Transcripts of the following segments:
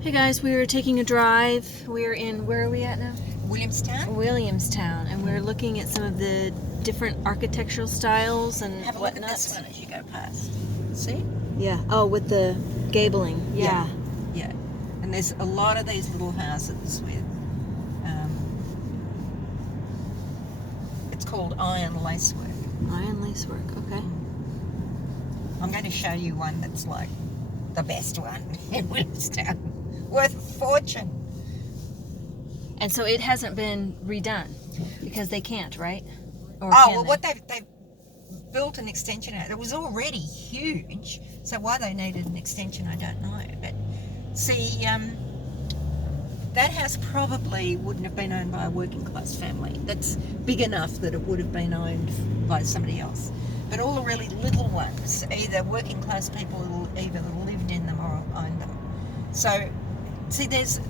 Hey guys, we were taking a drive. We're in, where are we at now? Williamstown. Williamstown, and we're looking at some of the different architectural styles and Have a whatnot. look at this one as you go past. See? Yeah. Oh, with the gabling. Yeah. Yeah. And there's a lot of these little houses with, it's called iron lacework. Iron lacework. Okay. I'm going to show you one that's like the best one in Williamstown. Worth a fortune. And so it hasn't been redone because they can't, right? Or Oh, can well, they? what they've built an extension out. It was already huge, so why they needed an extension, I don't know. But see, that house probably wouldn't have been owned by a working class family. That's big enough that it would have been owned by somebody else. But all the really little ones, either working class people who either lived in them or owned them. So, see, there's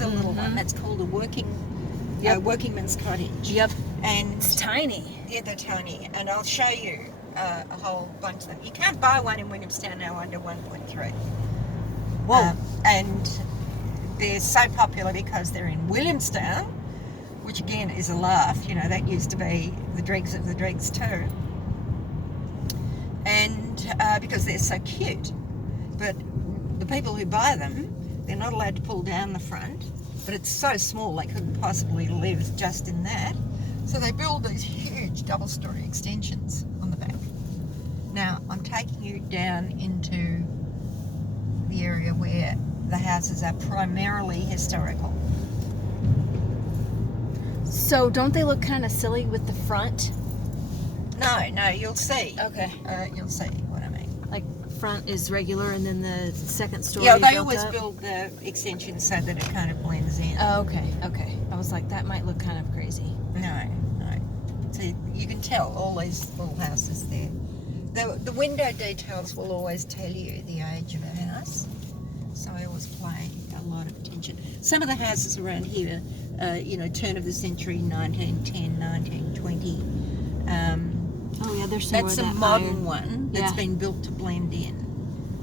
a little one that's called a workingman's cottage. Yep. And It's tiny. yeah, they're tiny, and I'll show you a whole bunch of them. You can't buy one in Williamstown now under 1.3. Whoa. And they're so popular because they're in Williamstown, which again is a laugh. You know, that used to be the dregs of the dregs too. And because they're so cute. But the people who buy them, they're not allowed to pull down the front, but it's so small they couldn't possibly live just in that. So they build these huge double-story extensions on the back. Now, I'm taking you down into the area where the houses are primarily historical. So don't they look kind of silly with the front? No, you'll see. Okay. You'll see what I mean. Like front is regular and then the second story Yeah, they built always up? build the extensions so that it kind of blends in. Oh, okay. I was like, that might look kind of crazy. No. So you can tell all these little houses there. The window details will always tell you the age of a house. So I always pay a lot of attention. Some of the houses around here, turn of the century, 1910, 1920. Oh yeah, there's some That's where a that modern iron- one that's Yeah. been built to blend in.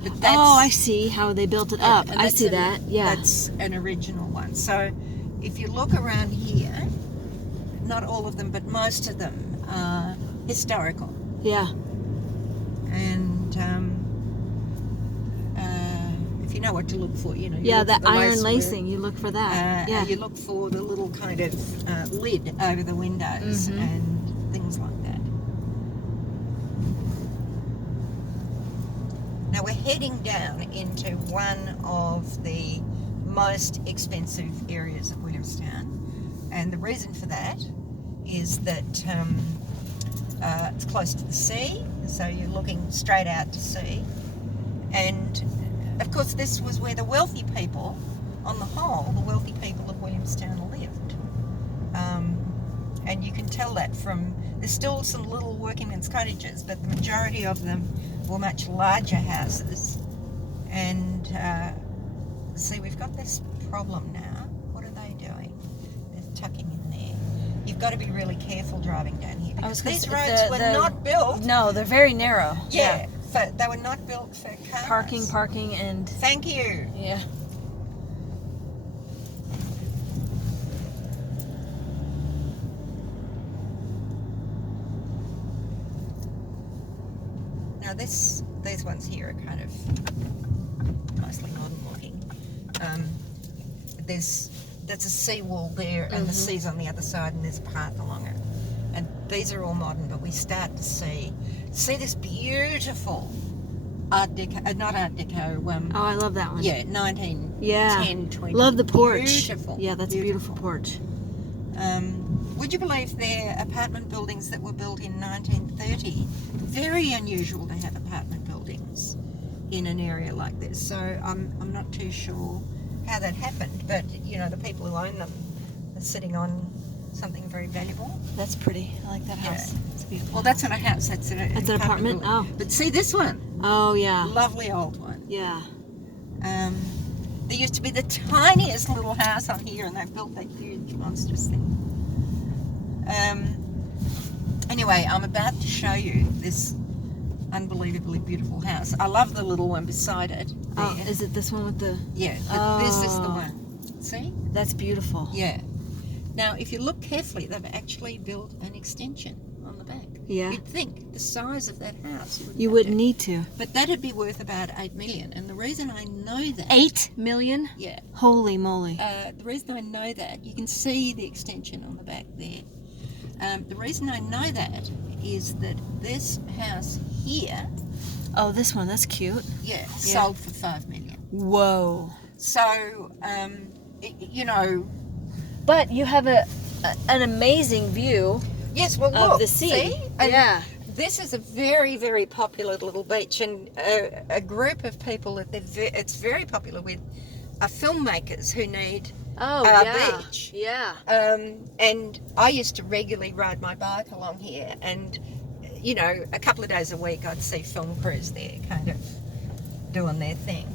But that's, Oh, I see how they built it up. and I that's see that. Yeah. That's an original one. So if you look around here, not all of them, but most of them are historical. Yeah. And if you know what to look for, you Yeah, look that for the iron lacework. lacing. You look for that. Yeah. You look for the little kind of lid over the windows and things like that. Now we're heading down into one of the most expensive areas of Williamstown, and the reason for that is that it's close to the sea, so you're looking straight out to sea. And of course this was where the wealthy people, on the whole, the wealthy people of Williamstown lived. And you can tell that from, there's still some little workingmen's cottages, but the majority of them were much larger houses. And see, we've got this problem now. What are they doing? They're tucking in there. You've got to be really careful driving down here because these roads were not built. No, they're very narrow. Yeah, they were not built for cars. Parking, and Thank you. yeah. Now these ones here are kind of mostly modern looking. That's a seawall there, and the sea's on the other side, and there's a path along it. And these are all modern, but we start to see this beautiful Art Deco, not Art Deco. Oh, I love that one. Yeah, 1910, Yeah. 20. Love the porch. Beautiful. Yeah, that's a beautiful porch. Would you believe they're apartment buildings that were built in 1930? Very unusual to have apartment buildings in an area like this. So I'm not too sure how that happened, but the people who own them are sitting on something very valuable. That's pretty. I like that house. Yeah. It's beautiful. Well, that's not a house. That's an apartment? building. Oh. But see this one, Oh yeah. lovely old one. Yeah. There used to be the tiniest little house on here, and they built that huge monstrous thing. Anyway, I'm about to show you this unbelievably beautiful house. I love the little one beside it. Oh, there. is it this one with the... Yeah, but this is the Oh. one. See? That's beautiful. Yeah. Now, if you look carefully, they've actually built an extension on the back. Yeah. You'd think the size of that house. You have wouldn't to. need to. But that'd be worth about $8 million. And the reason I know that... 8 million? Yeah. Holy moly. The reason I know that, you can see the extension on the back there. The reason I know that is that this house here, Oh, this one, that's cute. sold for $5 million. Whoa. So, you know, But you have an amazing view yes, well, of look, the sea. see? And Yeah. this is a very, very popular little beach, and a group of people that it's very popular with are filmmakers who need Oh, our yeah. beach. Yeah. And I used to regularly ride my bike along here, and you know, a couple of days a week I'd see film crews there kind of doing their thing.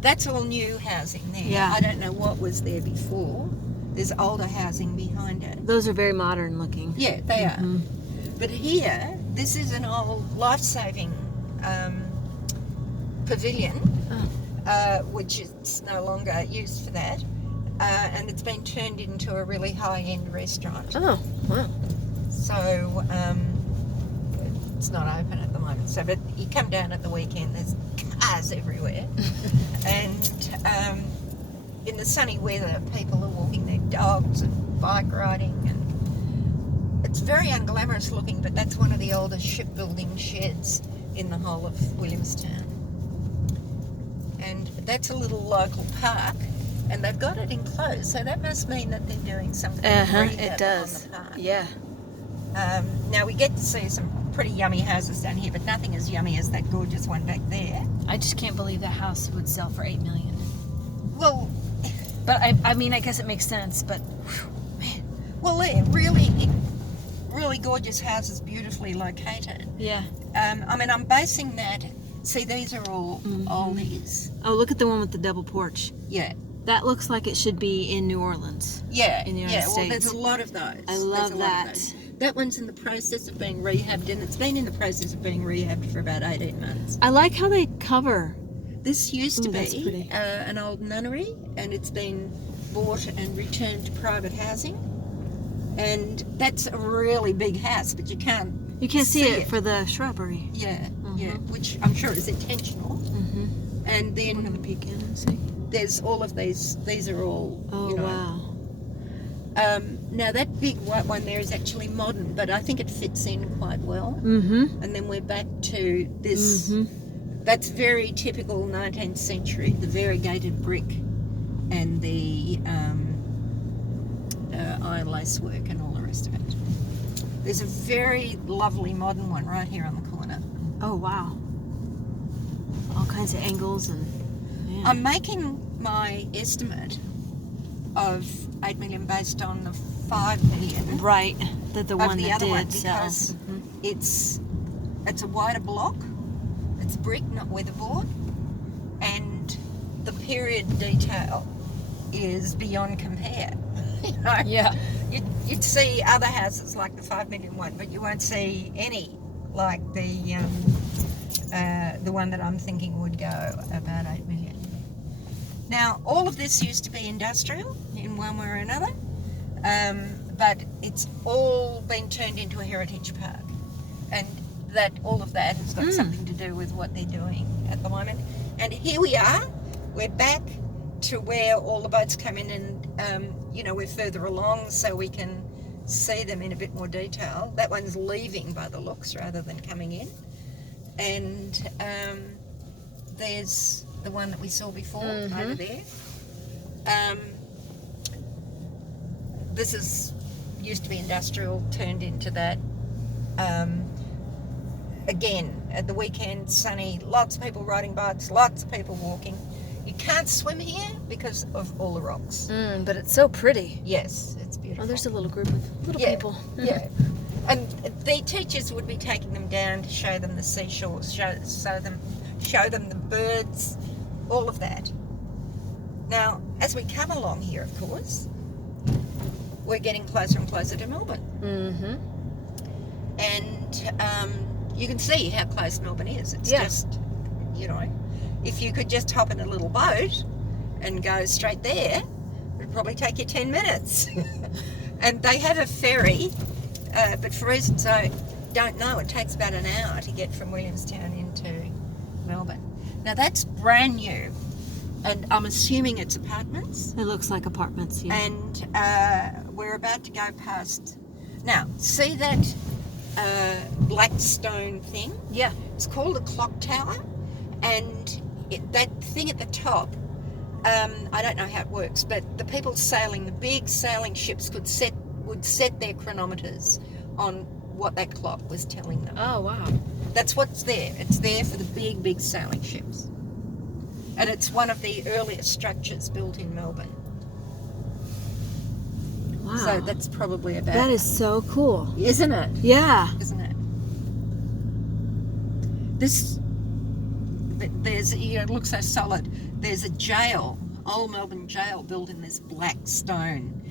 That's all new housing there. Yeah. I don't know what was there before. There's older housing behind it. Those are very modern looking. Yeah, they Mhm. are. But here, this is an old life-saving pavilion, which is no longer used for that. And it's been turned into a really high-end restaurant. Oh, wow. So it's not open at the moment. So, but you come down at the weekend, there's cars everywhere, and in the sunny weather, people are walking their dogs and bike riding, and it's very unglamorous looking. But that's one of the oldest shipbuilding sheds in the whole of Williamstown, and that's a little local park. And they've got it enclosed, so that must mean that they're doing something. It does. On the park. Yeah. Now we get to see some pretty yummy houses down here, but nothing as yummy as that gorgeous one back there. I just can't believe that house would sell for $8 million. Well, But I mean, I guess it makes sense, but whew, man. well, they're really gorgeous houses, beautifully located. Yeah. I mean, I'm basing that. See, these are all oldies. Oh, look at the one with the double porch. Yeah, That looks like it should be in New Orleans. yeah, In the United Well, there's States. a lot of those. I There's love a lot of that. those. That one's in the process of being rehabbed, and it's been in the process of being rehabbed for about 18 months. I like how they cover. This used to Ooh, that's be pretty. an old nunnery, and it's been bought and returned to private housing. And that's a really big house, but you can't See it for the shrubbery. Yeah, yeah, Mhm. which I'm sure is intentional. Mm-hmm. And We're gonna then peek in and see. there's all of these. These are all. Oh, you know, wow. Now that big white one there is actually modern, but I think it fits in quite well. Mm-hmm. And then we're back to this. Mm-hmm. That's very typical 19th century. The variegated brick and the iron lace work and all the rest of it. There's a very lovely modern one right here on the corner. Oh, wow. All kinds of angles and... Yeah. I'm making my estimate of 8 million based on the 5 million Right. That the of one the that other did one sell. because Mhm. it's a wider block. It's brick, not weatherboard, and the period detail is beyond compare. You know? Yeah. You'd see other houses like the 5 million one, but you won't see any like the one that I'm thinking would go about 8 million. Now, all of this used to be industrial in one way or another, but it's all been turned into a heritage park, and all of that has got something to do with what they're doing at the moment. And here we are. We're back to where all the boats come in, and we're further along, so we can see them in a bit more detail. That one's leaving by the looks rather than coming in, and there's the one that we saw before over there. This is used to be industrial, turned into that. Again, at the weekend, sunny, lots of people riding bikes, lots of people walking. You can't swim here because of all the rocks. But it's so pretty. Yes, it's beautiful. Oh, there's a little group of little people. Yeah. And the teachers would be taking them down to show them the seashores, show them the birds, all of that. Now, as we come along here, of course, we're getting closer and closer to Melbourne. Mm-hmm. And you can see how close Melbourne is. It's Yeah. just, you know, if you could just hop in a little boat and go straight there, it would probably take you 10 minutes. And they have a ferry, but for reasons I don't know, it takes about an hour to get from Williamstown into Melbourne. Now that's brand new, and I'm assuming it's apartments. It looks like apartments. Yeah. And we're about to go past. Now, see that black stone thing? Yeah. It's called a clock tower, and that thing at the top, I don't know how it works, but the people sailing the big sailing ships would set their chronometers on what that clock was telling them. Oh wow. That's what's there. It's there for the big sailing ships. And it's one of the earliest structures built in Melbourne. Wow. So that's probably about... That is so cool. Isn't it? Yeah. Isn't it? There's, you know, it looks so solid. There's a jail, old Melbourne jail, built in this black stone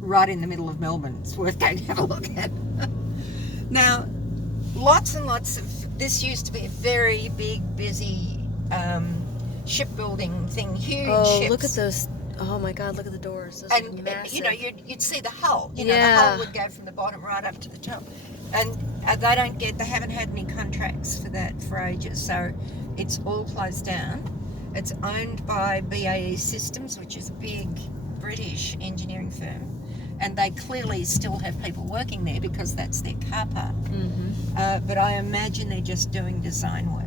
right in the middle of Melbourne. It's worth going to have a look at. Now, lots and lots of... This used to be a very big, busy shipbuilding thing. Huge ships. Look at those. Oh my God, look at the doors. Those are And massive. you know, you'd see the hull. You know, Yeah. the hull would go from the bottom right up to the top. And they haven't had any contracts for that for ages. So it's all closed down. It's owned by BAE Systems, which is a big British engineering firm. And they clearly still have people working there because that's their car park. Mm-hmm. But I imagine they're just doing design work.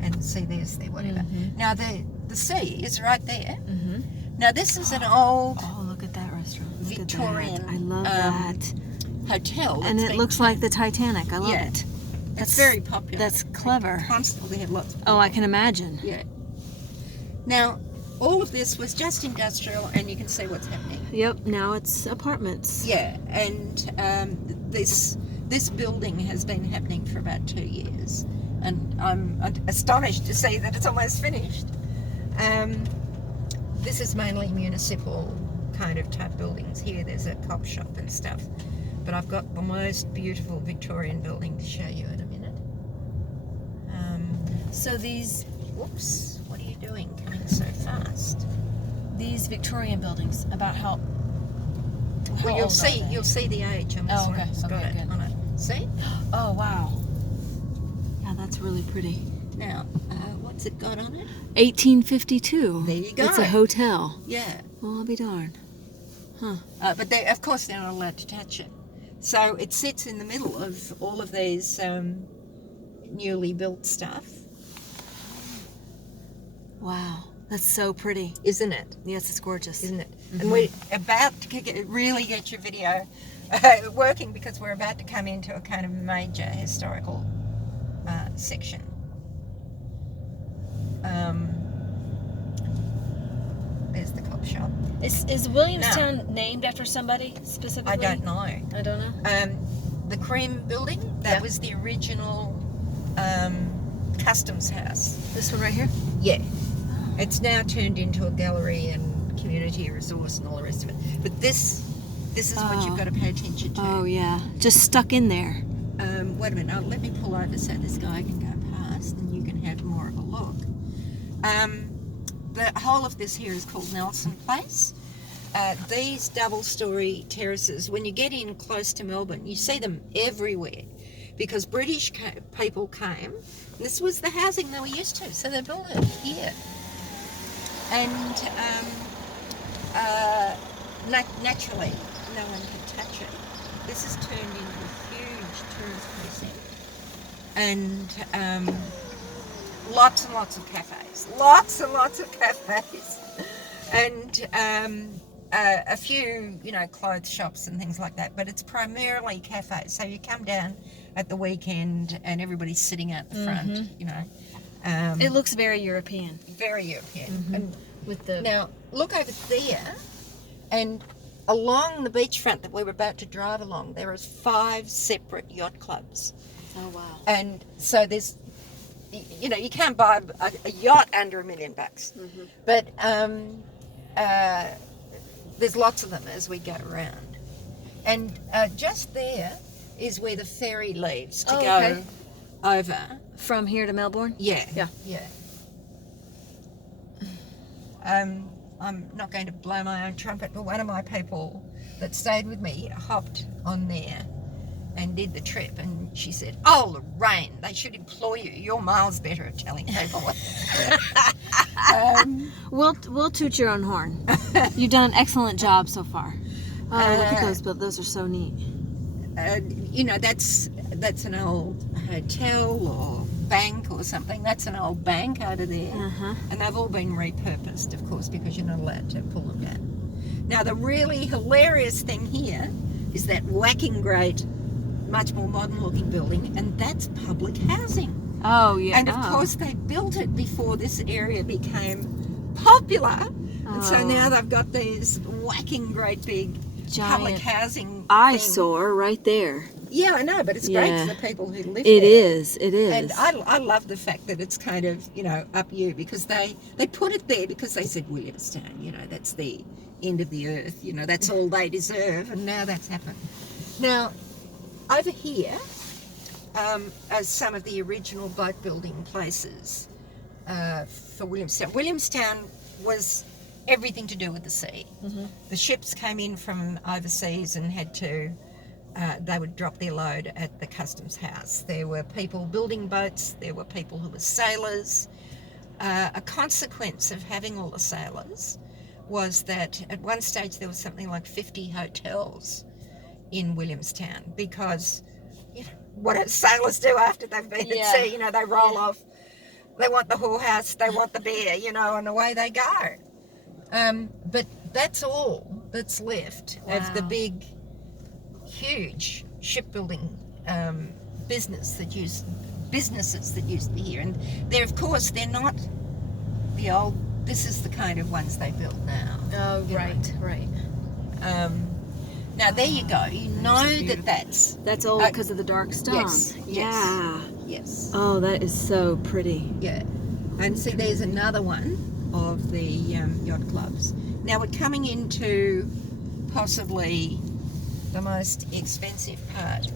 And see, there's their whatever. Mm-hmm. Now, the sea is right there. Mm-hmm. Now, this is an old Oh, look at that restaurant. Look Victorian, At that. I love that. hotel. And that's it been looks like the Titanic. I love Yeah. it. It's very popular. That's clever. Constantly had lots of Oh, I can imagine. Yeah. Now, all of this was just industrial, and you can see what's happening. Yep. Now it's apartments. Yeah, and this building has been happening for about 2 years, and I'm astonished to see that it's almost finished. This is mainly municipal kind of type buildings. Here there's a cop shop and stuff, but I've got the most beautiful Victorian building to show you in a minute. So these Whoops, what are you doing coming so fast? Victorian buildings, about how Well, old are you'll see the age on this Oh, one. okay. It's got Okay, it good. on it. See? Oh wow. Yeah, that's really pretty. Now, what's it got on it? 1852. There you go. It's a hotel. Yeah. Well, I'll be darned. Huh. But of course they're not allowed to touch it. So it sits in the middle of all of these newly built stuff. Wow. That's so pretty. Isn't it? Yes, it's gorgeous. Isn't it? Mm-hmm. And we're about to really get your video working because we're about to come into a kind of major historical section. There's the cop shop. Is Williamstown named after somebody specifically? I don't know. I don't know. The Cream building, that Yeah. was the original customs house. This one right here? Yeah. It's now turned into a gallery and community resource and all the rest of it. But this is what you've got to pay attention to. Oh yeah, just stuck in there. Wait a minute. Oh, let me pull over so this guy can go past and you can have more of a look. The whole of this here is called Nelson Place. These double-storey terraces, when you get in close to Melbourne, you see them everywhere because British people came. This was the housing they were used to, so they built it here. And naturally, no one could touch it. This has turned into a huge tourist precinct. And lots and lots of cafes. Lots and lots of cafes. And a few, clothes shops and things like that. But it's primarily cafes. So you come down at the weekend and everybody's sitting out the front, It looks very European. Very European. Mm-hmm. And With the now, look over there, and along the beachfront that we were about to drive along, there is 5 separate yacht clubs. oh wow. And so there's, you can't buy a yacht under $1 million. Mm-hmm. But there's lots of them as we go around. And just there is where the ferry leaves to Oh, go okay. over. From here to Melbourne? Yeah. Yeah. Yeah. I'm not going to blow my own trumpet, but one of my people that stayed with me hopped on there and did the trip, and she said, "Oh, Lorraine, they should employ you. You're miles better at telling people." We'll toot your own horn. You've done an excellent job so far. Oh, look at those, but those are so neat. You know, that's an old hotel or bank or something. That's an old bank over there. Uh-huh. And they've all been repurposed, of course, because you're not allowed to pull them down. Now, the really hilarious thing here is that whacking great, much more modern looking building, and that's public housing. Oh, yeah. And of course, they built it before this area became popular. And so now they've got these whacking great big public Giant housing eyesore right there. Yeah, I know, but it's great Yeah. for the people who live It there. is. It is. And I love the fact that it's kind of, you know, up you, because they put it there because they said Williamstown, you know, that's the end of the earth, you know, that's all they deserve, and now that's happened. Now, over here are some of the original boat building places for Williamstown. Williamstown was everything to do with the sea. Mm-hmm. The ships came in from overseas and had to they would drop their load at the customs house. There were people building boats, there were people who were sailors. A consequence of having all the sailors was that at one stage there was something like 50 hotels in Williamstown, because, you know, what do sailors do after they've been at sea? You know, they roll off, they want the whorehouse, they want the beer, you know, and away they go. But that's all that's left of the big, huge shipbuilding businesses that used to be here. And they're, of course, they're not the old, this is the kind of ones they build now. Oh, you right, know. right. Now, there you go. You know That's all because of the dark stone. Yes, Yeah. yes. Oh, that is so pretty. Yeah. And see, there's another one of the yacht clubs. Now, we're coming into possibly the most expensive part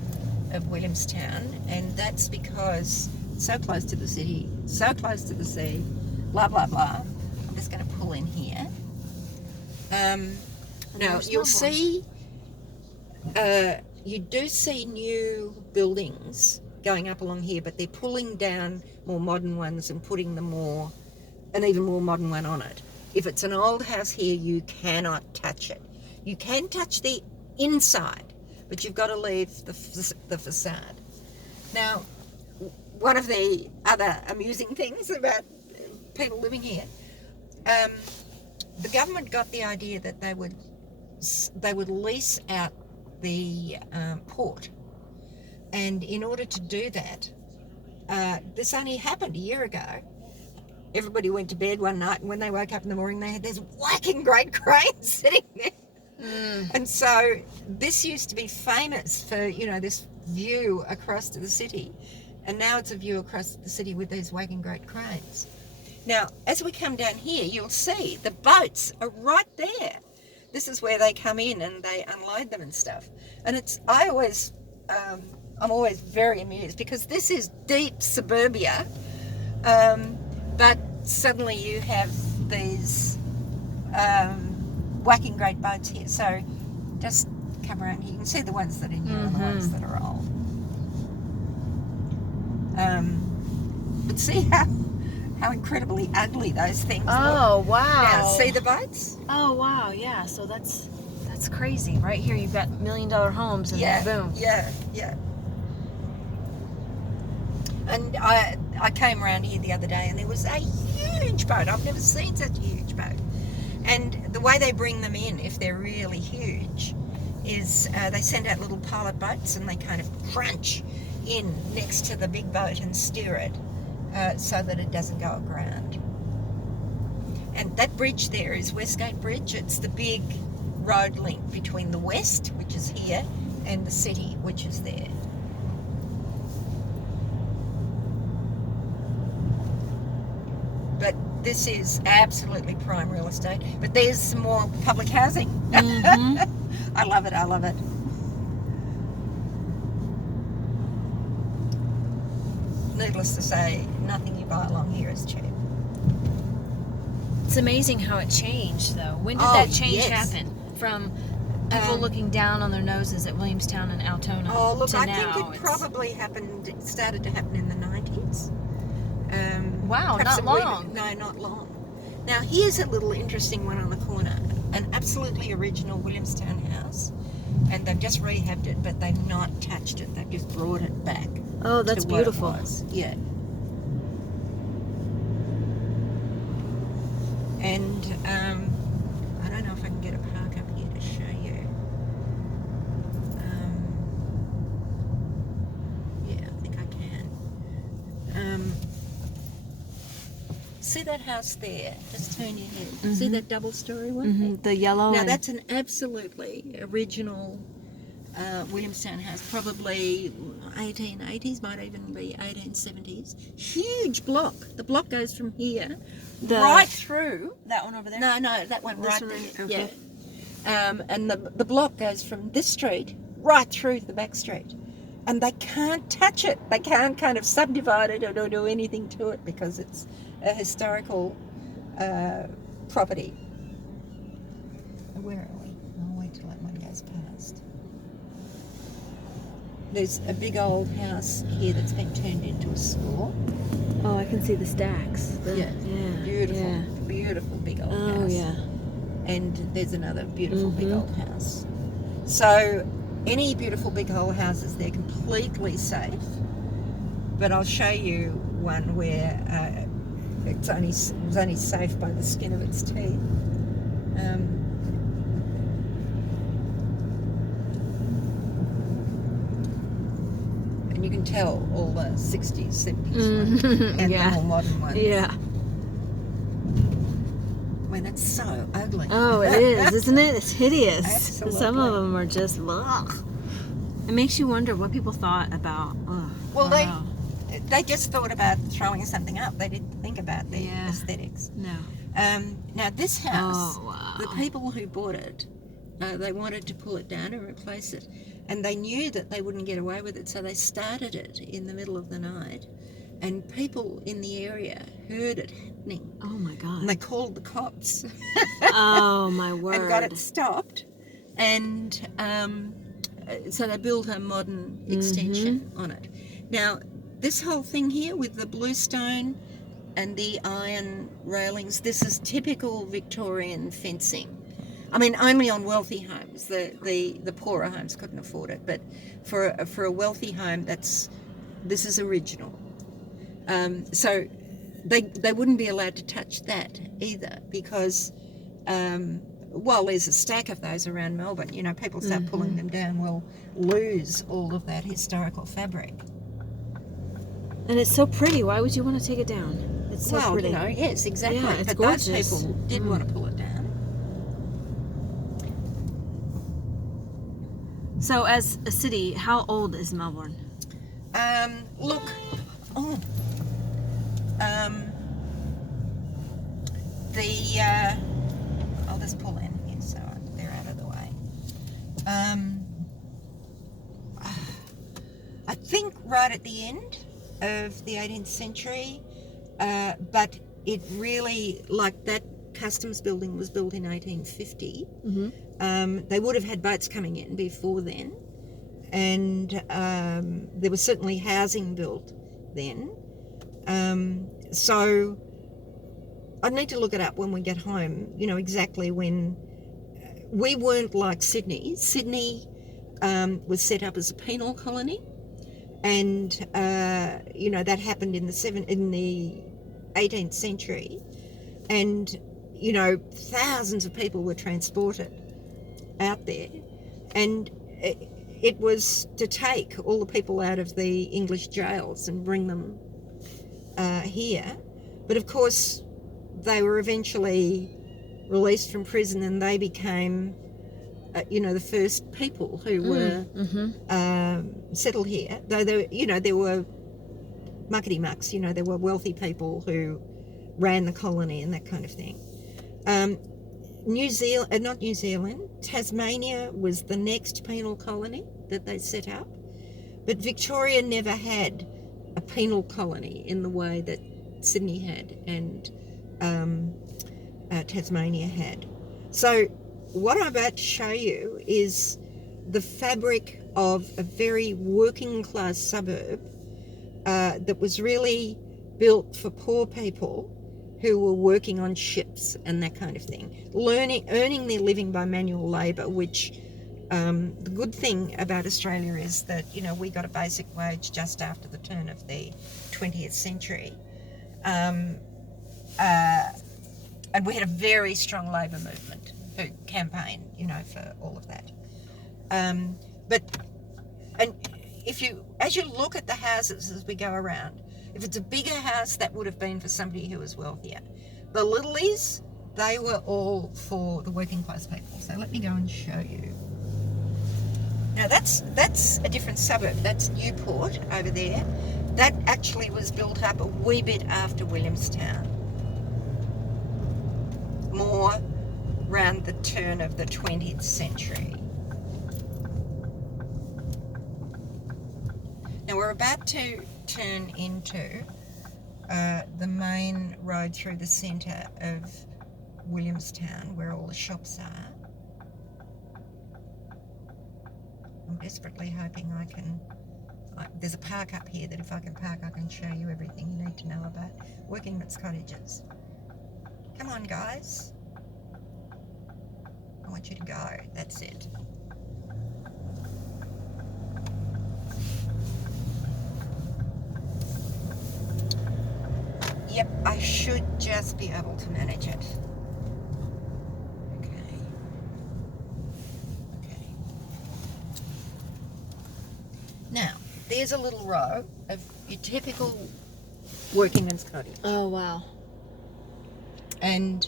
of Williamstown, and that's because it's so close to the city, so close to the sea, blah, blah, blah. I'm just going to pull in here. Now, you'll see, you do see new buildings going up along here, but they're pulling down more modern ones and putting an even more modern one on it. If it's an old house here, you cannot touch it. You can touch the inside, but you've got to leave the facade. Now, one of the other amusing things about people living here, the government got the idea that they would lease out the port, and in order to do that, this only happened a year ago. Everybody went to bed one night, and when they woke up in the morning, they had these whacking great cranes sitting there. And so this used to be famous for, you know, this view across to the city, and now it's a view across the city with these whacking great cranes. Now, as we come down here, you'll see the boats are right there. This is where they come in and they unload them and stuff. And I'm always very amused, because this is deep suburbia, but suddenly you have these whacking great boats here. So just come around here. You can see the ones that are new and the ones that are old. But see how incredibly ugly those things look. Oh, wow. Now, see the boats? Oh, wow, yeah. So that's crazy. Right here you've got $1 million homes, and boom. Yeah. And I came around here the other day, and there was a huge boat. I've never seen such a huge boat. And the way they bring them in, if they're really huge, is they send out little pilot boats, and they kind of crunch in next to the big boat and steer it so that it doesn't go aground. And that bridge there is Westgate Bridge. It's the big road link between the west, which is here, and the city, which is there. But this is absolutely prime real estate. But there's some more public housing. I love it. needless to say, nothing you buy along here is cheap. It's amazing how it changed, though. When did Oh, that change yes. happen? From people looking down on their noses at Williamstown and Altona Oh, look, to I now. think it probably started to happen in the 90s. Wow, perhaps not a wee long. bit- no, not long. Now, here's a little interesting one on the corner. An absolutely original Williamstown house. And they've just rehabbed it, but they've not touched it. They've just brought it back. Oh, that's to what it beautiful. was. Yeah. And I don't know if I can get a park up here to show you. Yeah, I think I can. See that house there? Just turn your head. See that double-story one? The yellow. Now and- that's an absolutely original Williamstown house, probably 1880s, might even be 1870s. Huge block. The block goes from here right through. that one over there. No, that one This right one there. right- okay. Yeah. And the block goes from this street right through to the back street. And they can't touch it. They can't kind of subdivide it or do anything to it because it's a historical property. Where are we? I'll wait till that one goes past. There's a big old house here that's been turned into a school. Oh, I can see the stacks. Yeah. Beautiful, Yeah. beautiful big old Oh, house. yeah. And there's another beautiful big old house. So any beautiful big old houses, they're completely safe. But I'll show you one where it was only safe by the skin of its teeth. And you can tell all the 60s, 70s ones and Yeah. the more modern ones. Yeah. Man, that's so ugly. Oh, it is, isn't it? It's hideous. Absolutely. Some of them are just, ugh. It makes you wonder what people thought about. Ugh, Well, wow. they just thought about throwing something up. They didn't think about the Yeah. aesthetics. No. Now this house, Oh, wow. the people who bought it, they wanted to pull it down and replace it, and they knew that they wouldn't get away with it, so they started it in the middle of the night, and people in the area heard it happening, Oh my and God. they called the cops Oh my word. and got it stopped, and so they built a modern extension on it. Now, this whole thing here with the bluestone and the iron railings, this is typical Victorian fencing. I mean, only on wealthy homes. The poorer homes couldn't afford it, but for a wealthy home, this is original. So they wouldn't be allowed to touch that either, because while there's a stack of those around Melbourne, you know, people start pulling them down, we'll lose all of that historical fabric. And it's so pretty. Why would you want to take it down? It's so Well, pretty. you know, yes, exactly. Yeah, it's but gorgeous. those people did want to pull it down. So, as a city, how old is Melbourne? Look, I'll just pull in here so they're out of the way. I think right at the end of the 18th century, but it really, like that customs building was built in 1850. They would have had boats coming in before then, and there was certainly housing built then. So I need to look it up when we get home, you know, exactly when. We weren't like Sydney. Sydney was set up as a penal colony, and you know, that happened in the 18th century, and you know, thousands of people were transported out there, and it was to take all the people out of the English jails and bring them here. But of course, they were eventually released from prison, and they became, you know, the first people who were settled here. Though there were muckety mucks. You know, there were wealthy people who ran the colony and that kind of thing. Tasmania was the next penal colony that they set up, but Victoria never had a penal colony in the way that Sydney had and Tasmania had. So what I'm about to show you is the fabric of a very working class suburb that was really built for poor people who were working on ships and that kind of thing, earning their living by manual labour, which the good thing about Australia is that, you know, we got a basic wage just after the turn of the 20th century. And we had a very strong labour movement who campaigned, you know, for all of that. As you look at the houses as we go around, if it's a bigger house, that would have been for somebody who was wealthier. The littlies, they were all for the working class people. So let me go and show you. Now that's a different suburb. That's Newport over there. That actually was built up a wee bit after Williamstown. More around the turn of the 20th century. Now we're about to turn into the main road through the centre of Williamstown, where all the shops are. I'm desperately hoping I can... there's a park up here that if I can park I can show you everything you need to know about workingmen's cottages. Come on, guys. I want you to go. That's it. Yep, I should just be able to manage it. Okay. Now, there's a little row of your typical workingmen's cottage. Oh, wow. And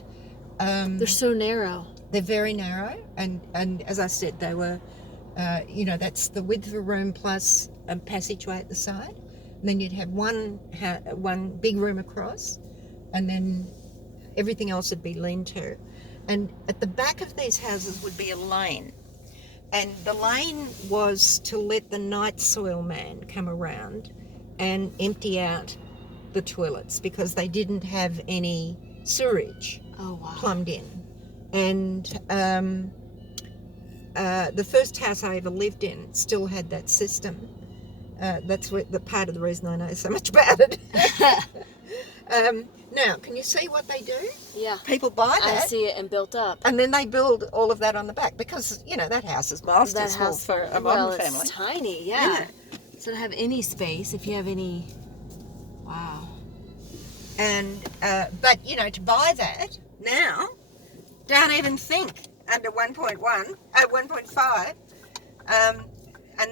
they're so narrow. they're very narrow, and as I said, they were, you know, that's the width of a room plus a passageway at the side. And then you'd have one big room across, and then everything else would be lean-to. And at the back of these houses would be a lane. And the lane was to let the night soil man come around and empty out the toilets because they didn't have any sewerage plumbed in. And the first house I ever lived in still had that system. That's the part of the reason I know so much about it. Now, can you see what they do? Yeah. People buy that. I see it and built up. And then they build all of that on the back because, you know, that house is miles too small for a modern family. It's tiny, yeah. So to have any space, if you have any... Wow. And, but, you know, to buy that now, don't even think under 1.5. And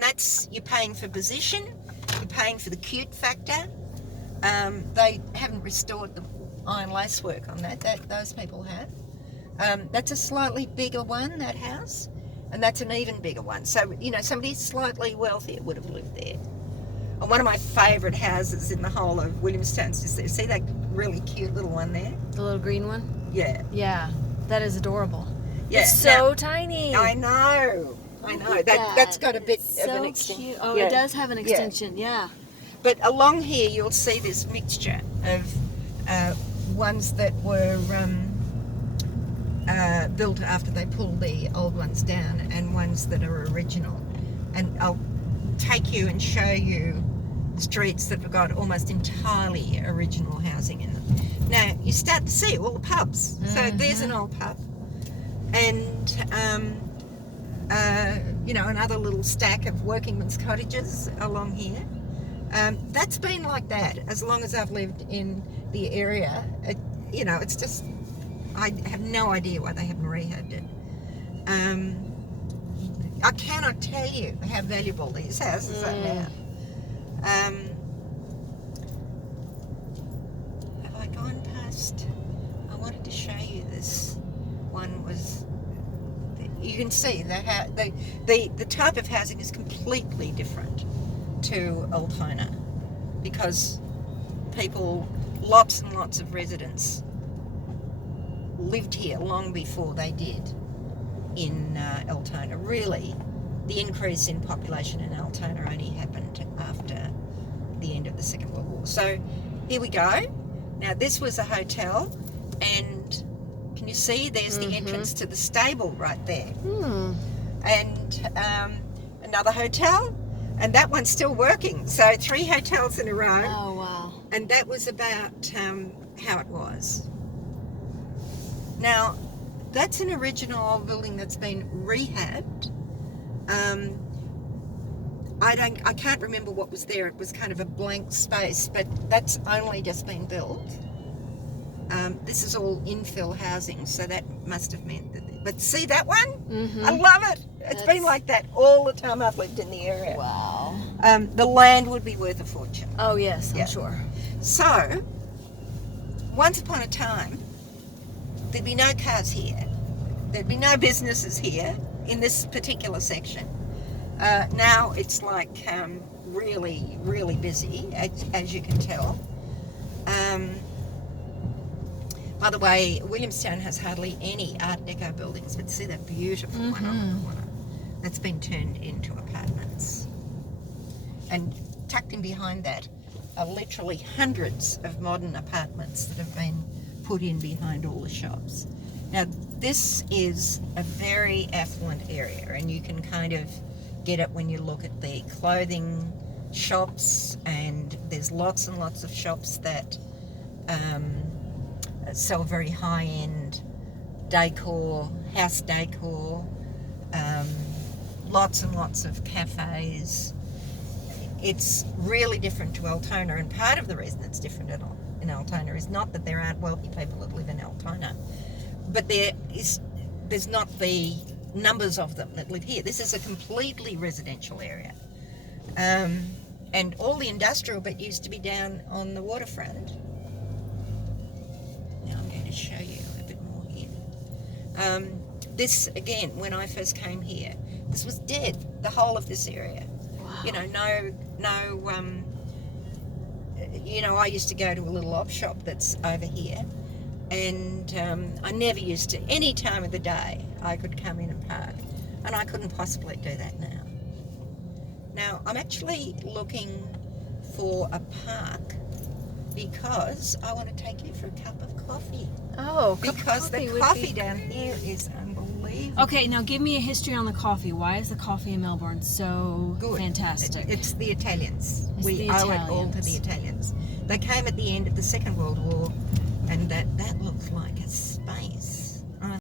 that's, you're paying for position, you're paying for the cute factor. They haven't restored the iron lacework on that those people have. That's a slightly bigger one, that house, and that's an even bigger one. So, you know, somebody slightly wealthier would have lived there. And one of my favourite houses in the whole of Williamstown is there. See that really cute little one there? The little green one? Yeah. Yeah, that is adorable. Yeah. It's so tiny. I know. That's got a bit of an extension. Cute. Oh, yeah. It does have an extension, yeah. But along here you'll see this mixture of ones that were built after they pulled the old ones down and ones that are original. And I'll take you and show you streets that have got almost entirely original housing in them. Now you start to see all the pubs. Mm-hmm. So there's an old pub. And you know, another little stack of workingmen's cottages along here. That's been like that as long as I've lived in the area. You know, it's just, I have no idea why they haven't rehabbed it. I cannot tell you how valuable these houses are now. Have I gone past? I wanted to show you this. One was, you can see the type of housing is completely different to Altona because people, lots and lots of residents lived here long before they did in Altona. Really, the increase in population in Altona only happened after the end of the Second World War. So here we go. Now this was a hotel, and can you see there's the entrance to the stable right there. And another hotel, and that one's still working. So 3 hotels in a row. Oh, wow. And that was about how it was. Now, that's an original old building that's been rehabbed. I can't remember what was there. It was kind of a blank space, but that's only just been built. This is all infill housing, so that must have meant that. But see that one? I love it. It's been like that all the time I've lived in the area. Wow. The land would be worth a fortune. Oh, yes, I'm sure. So, once upon a time, there'd be no cars here. There'd be no businesses here in this particular section. Now it's like really, really busy, as you can tell. By the way, Williamstown has hardly any Art Deco buildings, but see that beautiful one on the corner? That's been turned into apartments. And tucked in behind that are literally hundreds of modern apartments that have been put in behind all the shops. Now, this is a very affluent area, and you can kind of get it when you look at the clothing shops, and there's lots and lots of shops that sell very high-end decor, house decor, lots and lots of cafes. It's really different to Altona, and part of the reason it's different in Altona is not that there aren't wealthy people that live in Altona, but there's not the numbers of them that live here. This is a completely residential area. And all the industrial bit used to be down on the waterfront. Now I'm going to show you a bit more here. This, again, when I first came here, this was dead, the whole of this area. Wow. You know, I used to go to a little op shop that's over here, and I never used to, any time of the day, I could come in and park, and I couldn't possibly do that now. Now, I'm actually looking for a park because I want to take you for a cup of coffee. Oh, because the coffee down here is unbelievable. Okay, now give me a history on the coffee. Why is the coffee in Melbourne so fantastic? It's the Italians. It's we the owe it all to Italians. the Italians. They came at the end of the Second World War, and that looks like a